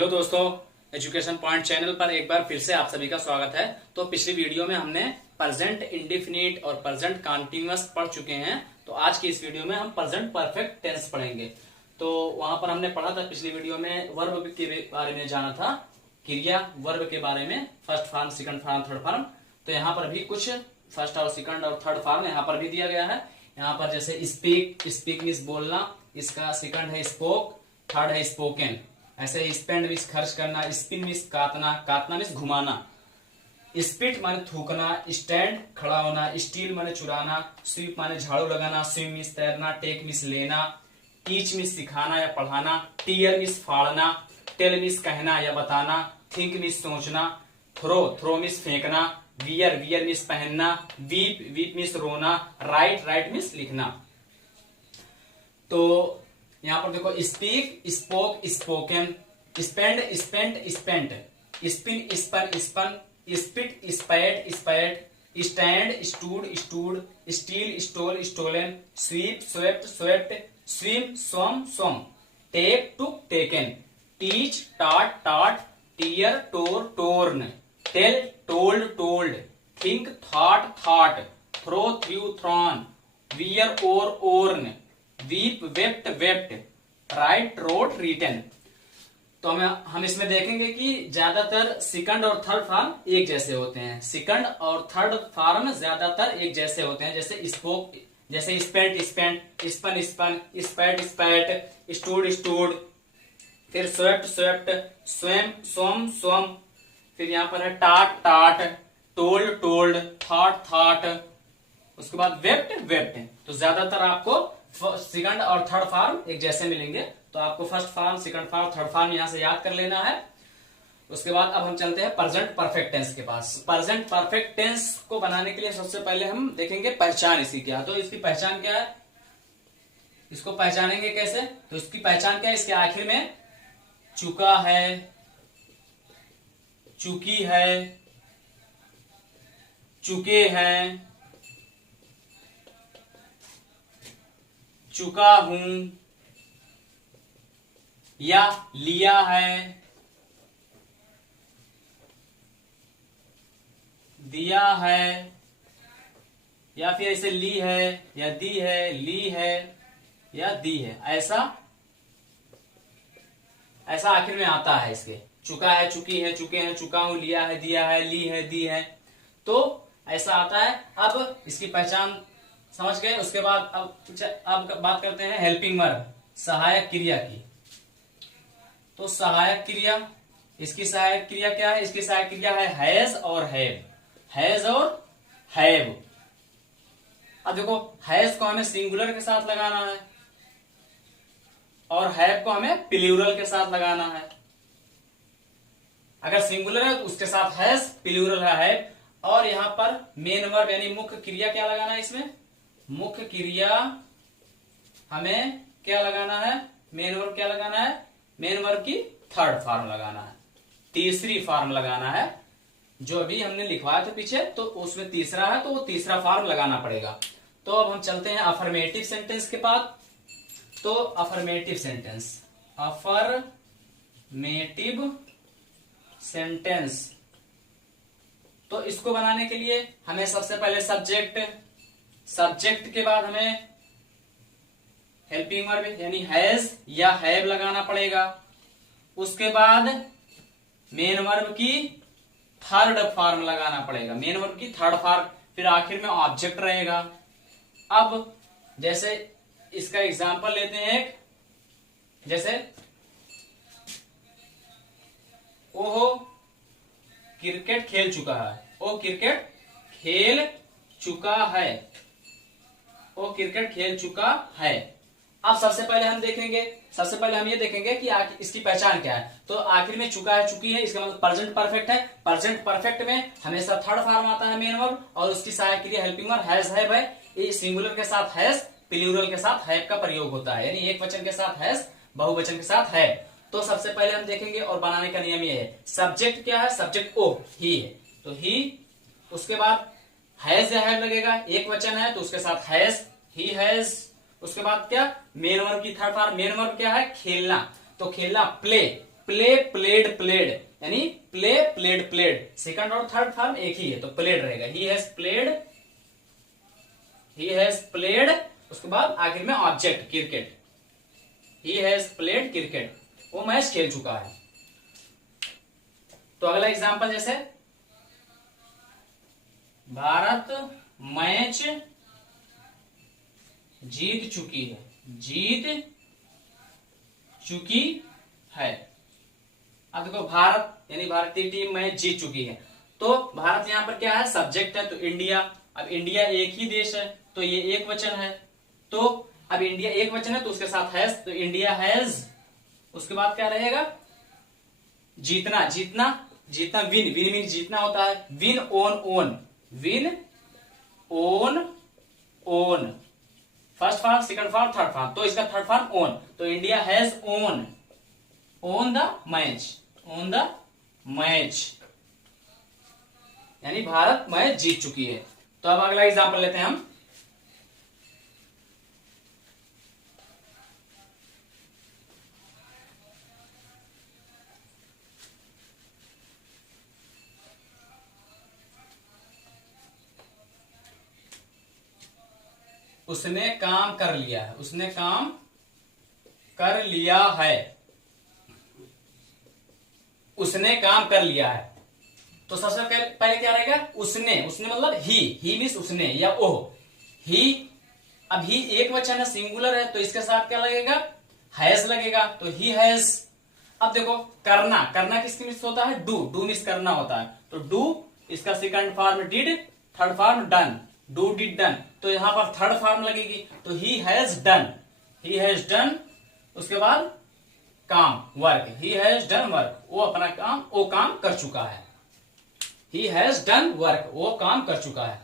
Hello दोस्तों, education point channel पर एक बार फिर से आप सभी का स्वागत है। तो पिछली वीडियो में हमने प्रेजेंट इंडेफिनिट और प्रेजेंट कॉन्टिन्यूअस पढ़ चुके हैं। तो आज की इस वीडियो में हम प्रेजेंट परफेक्ट टेंस पढ़ेंगे। तो वहां पर हमने पढ़ा था, पिछली वीडियो में वर्ब के बारे में जाना था, क्रिया वर्ब के बारे में, first form, second form, third form. तो यहाँ पर भी कुछ फर्स्ट और सेकंड और थर्ड फॉर्म यहाँ पर भी दिया गया है। यहाँ पर जैसे स्पीक, स्पीक मीन्स बोलना, इसका सेकंड है स्पोक, थर्ड है स्पोकन। ऐसे स्पेंड मीन्स खर्च करना, स्पिन मीन्स काटना, काटना मीन्स घुमाना, स्पिट माने थूकना, स्टैंड खड़ा होना, स्टील माने चुराना, स्वीप माने झाड़ू लगाना, स्विम मीन्स तैरना, टेक मीन्स लेना, टीच मीन्स सिखाना या पढ़ाना, टीयर मीन्स फाड़ना, टेल मीन्स कहना या बताना, थिंक मीन्स सोचना, थ्रो, थ्रो मीन्स फेंकना, वियर, वियर मीन्स पहनना, वीप, वीप मीन्स रोना, राइट, राइट मीन्स लिखना। तो यहां पर देखो, speak, spoke, spoken, spend, spent, spent, spin, spun, spun, spit, spat, spat, stand, stood, stood, steal, stole, stolen, sweep, swept, swept, swim, swam, स्वम, take, took, taken, teach, taught, taught, tear, tore, torn, tell, told, told, think, thought, thought, throw, threw, thrown, wear, wore, worn, weep, wept, wept, write, wrote, written. तो हम इसमें देखेंगे कि ज्यादातर second और third form एक जैसे होते हैं। सेकंड और थर्ड फॉर्म ज्यादातर एक जैसे होते हैं। जैसे स्पोक, जैसे spent, spent, spun, spun, स्पैट, स्पैट, stood, stood, फिर स्वेप्ट, स्वेप्ट, स्वयं, स्वम, स्वम, फिर यहां पर है टाट, टाट, टोल्ड, टोल्ड, थॉट, थॉट, उसके बाद वेप्ट, वेप्ट। तो ज्यादातर आपको सेकंड और थर्ड फॉर्म एक जैसे मिलेंगे। तो आपको first form, second form, third form यहां से याद कर लेना है। उसके बाद अब हम चलते हैं प्रेजेंट परफेक्ट टेंस के पास। प्रेजेंट परफेक्ट टेंस को बनाने के लिए सबसे पहले हम देखेंगे पहचान इसकी क्या। तो इसकी पहचान क्या है, इसको पहचानेंगे कैसे? तो इसकी पहचान क्या है, इसके आखिर में चुका है, चुकी है, चुके हैं, चुका हूं या लिया है, दिया है, या फिर ऐसे ली है या दी है, ली है या दी है, ऐसा आखिर में आता है इसके। चुका है, चुकी है, चुके हैं, चुका हूं, लिया है, दिया है, ली है, दी है, तो ऐसा आता है। अब इसकी पहचान समझ गए। उसके बाद अब बात करते हैं हेल्पिंग वर्ब, सहायक क्रिया की। तो सहायक क्रिया, इसकी सहायक क्रिया क्या है? इसकी सहायक क्रिया है हैज और हैव, हैज और हैव। अब देखो, हैज को हमें सिंगुलर के साथ लगाना है और हैव को हमें प्लूरल के साथ लगाना है। अगर सिंगुलर है तो उसके साथ हैज, प्लूरल है हैव। और यहां पर मेन वर्ब यानी मुख्य क्रिया क्या लगाना है इसमें? मुख्य क्रिया हमें क्या लगाना है? मेन वर्ब क्या लगाना है? मेन वर्ब की थर्ड फॉर्म लगाना है, तीसरी फॉर्म लगाना है। जो अभी हमने लिखवाया था पीछे, तो उसमें तीसरा है, तो वो तीसरा फॉर्म लगाना पड़ेगा। तो अब हम चलते हैं अफर्मेटिव सेंटेंस के बाद। तो अफर्मेटिव सेंटेंस, अफर्मेटिव सेंटेंस, तो इसको बनाने के लिए हमें सबसे पहले सब्जेक्ट, सब्जेक्ट के बाद हमें हेल्पिंग वर्ब यानी हैज या हैव लगाना पड़ेगा। उसके बाद मेन वर्ब की थर्ड फॉर्म लगाना पड़ेगा, मेन वर्ब की थर्ड फॉर्म, फिर आखिर में ऑब्जेक्ट रहेगा। अब जैसे इसका एग्जांपल लेते हैं एक, जैसे वो क्रिकेट खेल चुका है, वो क्रिकेट खेल चुका है, वो क्रिकेट खेल चुका है। अब सबसे पहले हम ये देखेंगे कि इसकी पहचान क्या है। तो आखिर में चुका है, चुकी है, इसका मतलब प्रेजेंट परफेक्ट है। प्रेजेंट परफेक्ट में हमेशा थर्ड फॉर्म आता है मेन वर्ब, और उसकी सहायक क्रिया हेल्पिंग वर्ब हैज, हैव है। ये सिंगुलर के साथ हैज, प्लूरल के साथ हैव का प्रयोग होता है, यानी एक वचन के साथ हैज, बहुवचन के साथ हैव। तो सबसे पहले हम देखेंगे और बनाने का नियम ये है, सब्जेक्ट क्या है? सब्जेक्ट ओ ही है, तो ही। उसके बाद हैज या हैव लगेगा, एक वचन है तो उसके साथ हैज, ही हैज। उसके बाद क्या? मेन वर्ब की थर्ड फॉर्म, मेन वर्ब क्या है? खेलना, तो खेलना प्ले, प्ले प्लेड प्लेड, यानी प्ले प्लेड प्लेड, सेकंड और थर्ड फॉर्म एक ही है तो प्लेड रहेगा। He has played, he has played, उसके बाद आखिर में object cricket, he has played cricket, वो मैच खेल चुका है। तो अगला एग्जांपल जैसे भारत मैच जीत चुकी है, जीत चुकी है। अब देखो भारत यानी भारतीय टीम मैच जीत चुकी है, तो भारत यहां पर क्या है, सब्जेक्ट है, तो इंडिया, अब इंडिया एक ही देश है तो ये एक वचन है, तो अब इंडिया एक वचन है तो उसके साथ हैज, तो इंडिया हैज, उसके बाद क्या रहेगा, जीतना, जीतना, जीतना, विन, विन मीन जीतना होता है, win own own, win own own, first form, second form, third form, तो इसका थर्ड फॉर्म ओन, तो India has own, own the match, own the match, यानी भारत मैच जीत चुकी है। तो अब अगला एग्जांपल लेते हैं हम, उसने काम कर लिया है, उसने काम कर लिया है, उसने काम कर लिया है, तो सबसे पहले क्या रहेगा, उसने, उसने मतलब ही मीन्स उसने या ओह, ही, अब ही एक वचन है, सिंगुलर है, तो इसके साथ क्या लगेगा, हैज लगेगा, तो ही हैज। अब देखो करना, करना किसकी मिस होता है, डू, डू मिस करना होता है, तो डू, इसका second form did, third form done, do did done, तो यहां पर थर्ड फॉर्म लगेगी, तो he has done, he has done, उसके बाद काम, work, he has done work, वो अपना काम, वो काम कर चुका है, ही हैज डन वर्क, वो काम कर चुका है।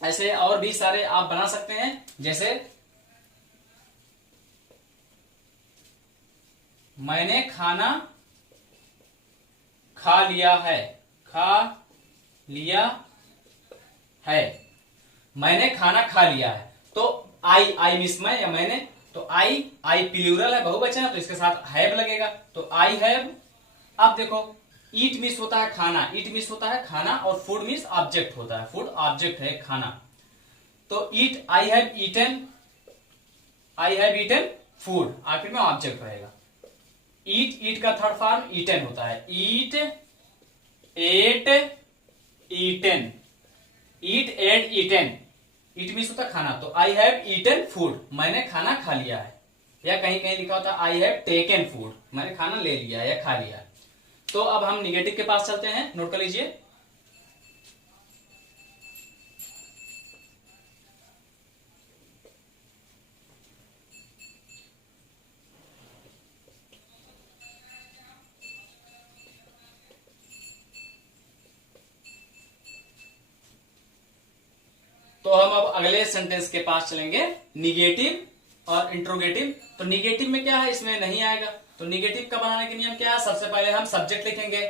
ऐसे और भी सारे आप बना सकते हैं, जैसे मैंने खाना खा लिया है, खा लिया है, मैंने खाना खा लिया है, तो आई मिस मैं या मैंने, तो आई प्लूरल है, बहुवचन है, तो इसके साथ हैव लगेगा, तो आई हैव। अब देखो ईट मिस होता है खाना, ईट मिस होता है खाना, और फूड मिस ऑब्जेक्ट होता है, फूड ऑब्जेक्ट है खाना, तो eat, I have eaten, I have eaten food, आखिर में ऑब्जेक्ट रहेगा। ईट, ईट का थर्ड फॉर्म ईटन होता है, ईट, एट, ईटन, ईट, एट, ईटन, ईट मीन्स होता है खाना, तो आई हैव ईटन फूड, मैंने खाना खा लिया है, या कहीं कहीं लिखा होता है आई हैव टेकन फूड, मैंने खाना ले लिया या खा लिया। तो अब हम निगेटिव के पास चलते हैं, नोट कर लीजिए। तो हम अब अगले सेंटेंस के पास चलेंगे, निगेटिव और इंट्रोगेटिव। तो निगेटिव में क्या है, इसमें नहीं आएगा, तो निगेटिव का बनाने के नियम क्या है, सबसे पहले हम सब्जेक्ट लिखेंगे,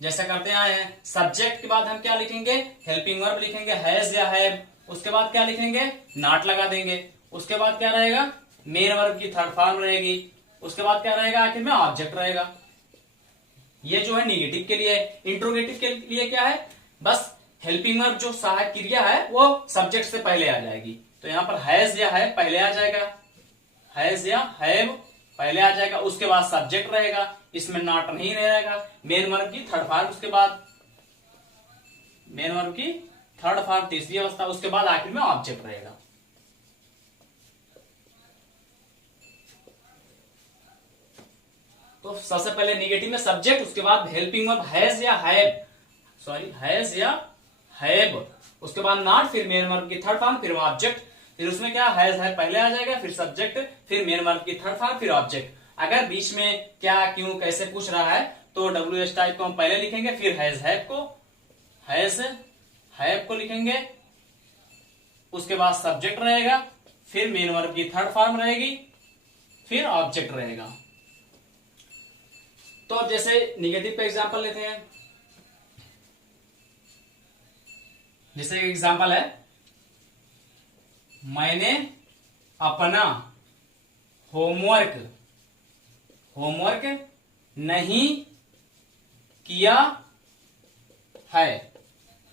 जैसा करते आए हैं, सब्जेक्ट के बाद हम क्या लिखेंगे, हेल्पिंग वर्ब लिखेंगे, हैज या हैव, उसके बाद क्या लिखेंगे, नॉट लगा देंगे, उसके बाद क्या रहेगा, मेन वर्ब की थर्ड फॉर्म रहेगी, उसके बाद क्या रहेगा, आखिर में ऑब्जेक्ट रहेगा। ये जो है निगेटिव के लिए। इंट्रोगेटिव के लिए क्या है, बस हेल्पिंग वर्ब जो सहायक क्रिया है वो सब्जेक्ट से पहले आ जाएगी, तो यहां पर हैज या है पहले आ जाएगा, हैज या हैव पहले आ जाएगा, उसके बाद सब्जेक्ट रहेगा, इसमें नॉट नहीं रहेगा, मेन वर्ब की थर्ड फॉर्म, उसके बाद मेन वर्ब की थर्ड फॉर्म तीसरी अवस्था, उसके बाद आखिर में ऑब्जेक्ट रहेगा। तो सबसे पहले निगेटिव में सब्जेक्ट, उसके बाद हेल्पिंग वर्ब हैज या हैव, सॉरी हैज या हैव, उसके बाद नॉट, फिर मेन वर्ब की थर्ड फॉर्म, फिर ऑब्जेक्ट, फिर उसमें क्या हैज है पहले आ जाएगा, फिर सब्जेक्ट, फिर मेन वर्ब की थर्ड फॉर्म, फिर ऑब्जेक्ट। अगर बीच में क्या क्यों कैसे पूछ रहा है तो WH टाइप को हम पहले लिखेंगे, फिर हैज हैव को लिखेंगे, उसके बाद सब्जेक्ट रहेगा, फिर मेन वर्ब की थर्ड फॉर्म रहेगी, फिर ऑब्जेक्ट रहेगा। तो अब जैसे निगेटिव पे एग्जांपल लेते हैं, जैसे एग्जांपल है, मैंने अपना होमवर्क नहीं किया है।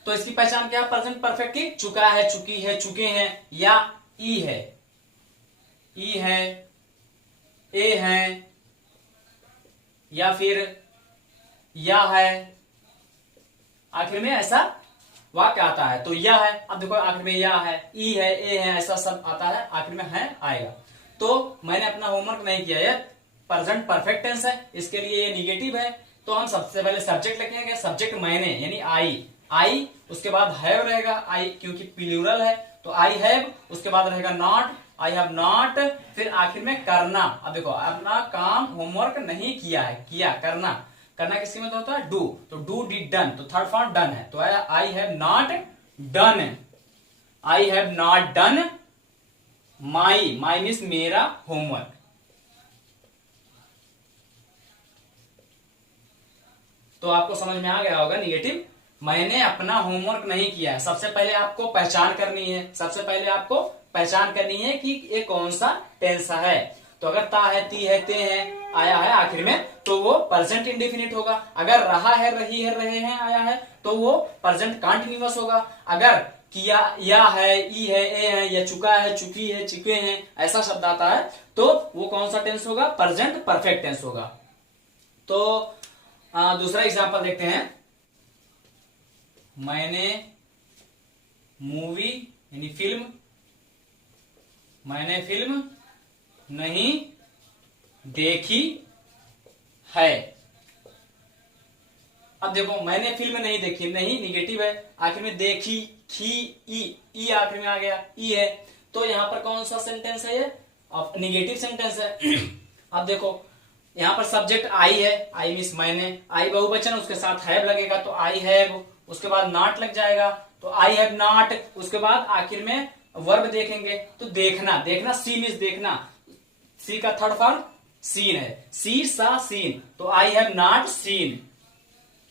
तो इसकी पहचान क्या है प्रेजेंट परफेक्ट की? चुका है, चुकी है, चुके हैं, या ई है, ई है, ए है, या फिर या है। आखिर में ऐसा वाक्य आता है तो या है। अब देखो आखिर में या है, ई है, ए है, ऐसा सब आता है, आखिर में है आएगा। तो मैंने अपना होमवर्क नहीं किया है, प्रेजेंट परफेक्ट टेंस है, इसके लिए ये निगेटिव है। तो हम सबसे पहले सब्जेक्ट लिखेंगे, सब्जेक्ट मैंने यानी आई, उसके बाद हैव रहेगा, आई क्योंकि प्लूरल है तो आई हैव, उसके बाद रहेगा नॉट, आई हैव नॉट, फिर आखिर में करना। अब देखो अपना काम होमवर्क नहीं किया है, किया करना, करना किसकी मतलब होता है? डू, तो डू डिड डन, तो थर्ड फॉर्म डन है, तो I have not done, I have not done my means मेरा होमवर्क। तो आपको समझ में आ गया होगा निगेटिव, मैंने अपना होमवर्क नहीं किया है। सबसे पहले आपको पहचान करनी है, सबसे पहले आपको पहचान करनी है कि ये कौन सा टेंस है। तो अगर ता है, ती है, ते है, आया है आखिर में, तो वो प्रेजेंट इंडेफिनिट होगा। अगर रहा है, रही है, रहे हैं, आया है, तो वो प्रेजेंट कंटीन्यूअस होगा। अगर किया, या है, ई है, ए है, या चुका है, चुकी है, चुके हैं, ऐसा शब्द आता है तो वो कौन सा टेंस होगा? प्रेजेंट परफेक्ट टेंस होगा। तो दूसरा एग्जांपल देखते हैं। मैंने मूवी यानी फिल्म, मैंने फिल्म नहीं देखी है। अब देखो मैंने फिल्म नहीं देखी, नहीं निगेटिव है, आखिर में देखी, खी, ई आखिर में आ गया, ई है, तो यहां पर कौन सा सेंटेंस है? ये अब निगेटिव सेंटेंस है। अब देखो यहां पर सब्जेक्ट आई है, आई मीन्स मैंने, आई बहुवचन, उसके साथ हैव लगेगा तो आई हैव, उसके बाद नॉट लग जाएगा तो आई हैव नॉट, उसके बाद आखिर में वर्ब देखेंगे तो देखना, देखना सी मीन्स देखना, सी का थर्ड फॉर्म सीन है, सी सा सीन, तो I have not seen,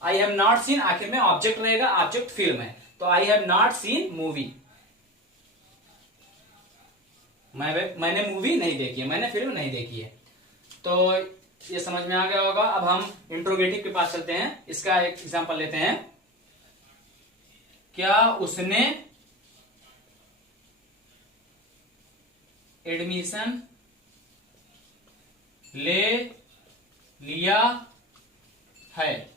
I have not seen, आखिर में ऑब्जेक्ट रहेगा, ऑब्जेक्ट फिल्म है, तो I have not seen movie, मैंने मूवी नहीं देखी है, मैंने फिल्म नहीं देखी है। तो ये समझ में आ गया होगा। अब हम इंट्रोगेटिव के पास चलते हैं, इसका एक एग्जांपल लेते हैं। क्या उसने एडमिशन ले लिया है?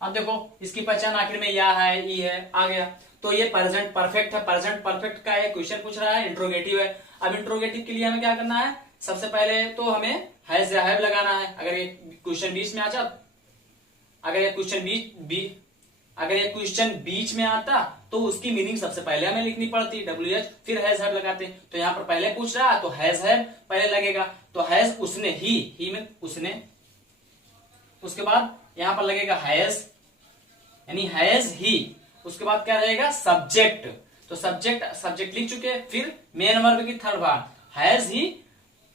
अब देखो इसकी पहचान आखिर में या है, ई है, आ गया, तो ये प्रेजेंट परफेक्ट है। प्रेजेंट परफेक्ट का एक क्वेश्चन पूछ रहा है, इंट्रोगेटिव है। अब इंट्रोगेटिव के लिए हमें क्या करना है? सबसे पहले तो हमें हैज या हैव लगाना है। अगर ये क्वेश्चन बीच में आ जाता, अगर ये क्वेश्चन बीच में आता तो उसकी मीनिंग सबसे पहले हमें लिखनी पड़ती, WH, फिर हैज हैव लगाते। तो यहाँ पर पहले पूछ रहा है तो हैज हैव पहले लगेगा, तो हैज उसने, ही में उसने, उसके बाद यहां पर लगेगा हैज यानी हैज ही, उसके बाद क्या रहेगा? सब्जेक्ट, तो सब्जेक्ट लिख चुके, फिर मेन वर्ब की थर्ड बार हैज ही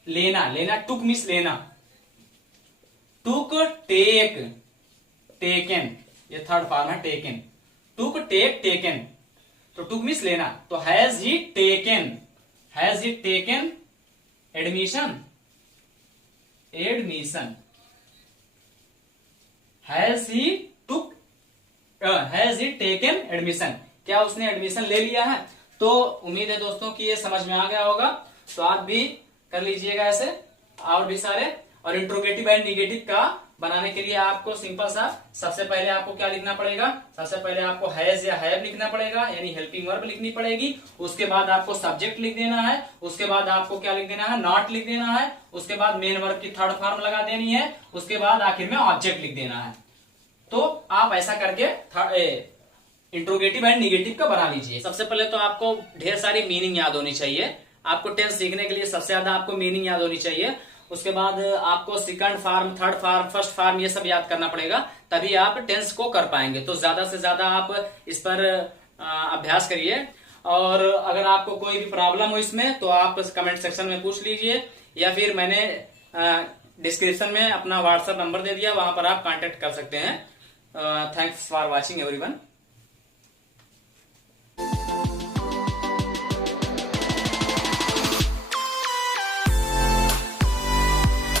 लेना, लेना टुक मिस लेना, टुक टेक टेकन, ये थर्ड फॉर्म है टेकन, टुक टेक टेकन, तो टुक मिस लेना, तो has he taken admission, admission, has he taken admission, क्या उसने एडमिशन ले लिया है? तो उम्मीद है दोस्तों कि ये समझ में आ गया होगा। तो आप भी कर लीजिएगा ऐसे और भी सारे। और इंट्रोगेटिव एंड निगेटिव का बनाने के लिए आपको सिंपल सा, सबसे पहले आपको क्या लिखना पड़ेगा? सबसे पहले आपको हैज या हैव लिखना पड़ेगा, यानी हेल्पिंग वर्ब लिखनी पड़ेगी। उसके बाद आपको सब्जेक्ट लिख देना है, उसके बाद आपको क्या लिख देना है? नॉट लिख देना है, उसके बाद मेन वर्ब की थर्ड फॉर्म लगा देनी है, उसके बाद आखिर में ऑब्जेक्ट लिख देना है। तो आप ऐसा करके इंट्रोगेटिव एंड निगेटिव का बना लीजिए। सबसे पहले तो आपको ढेर सारी मीनिंग याद होनी चाहिए। आपको टेंस सीखने के लिए सबसे ज्यादा आपको मीनिंग याद होनी चाहिए। उसके बाद आपको second form, third form, first form ये सब याद करना पड़ेगा, तभी आप टेंस को कर पाएंगे। तो ज्यादा से ज्यादा आप इस पर अभ्यास करिए। और अगर आपको कोई भी प्रॉब्लम हो इसमें तो आप कमेंट सेक्शन में पूछ लीजिए, या फिर मैंने डिस्क्रिप्शन में अपना व्हाट्सएप नंबर दे दिया, वहां पर आप कांटेक्ट कर सकते हैं। Thanks for watching everyone.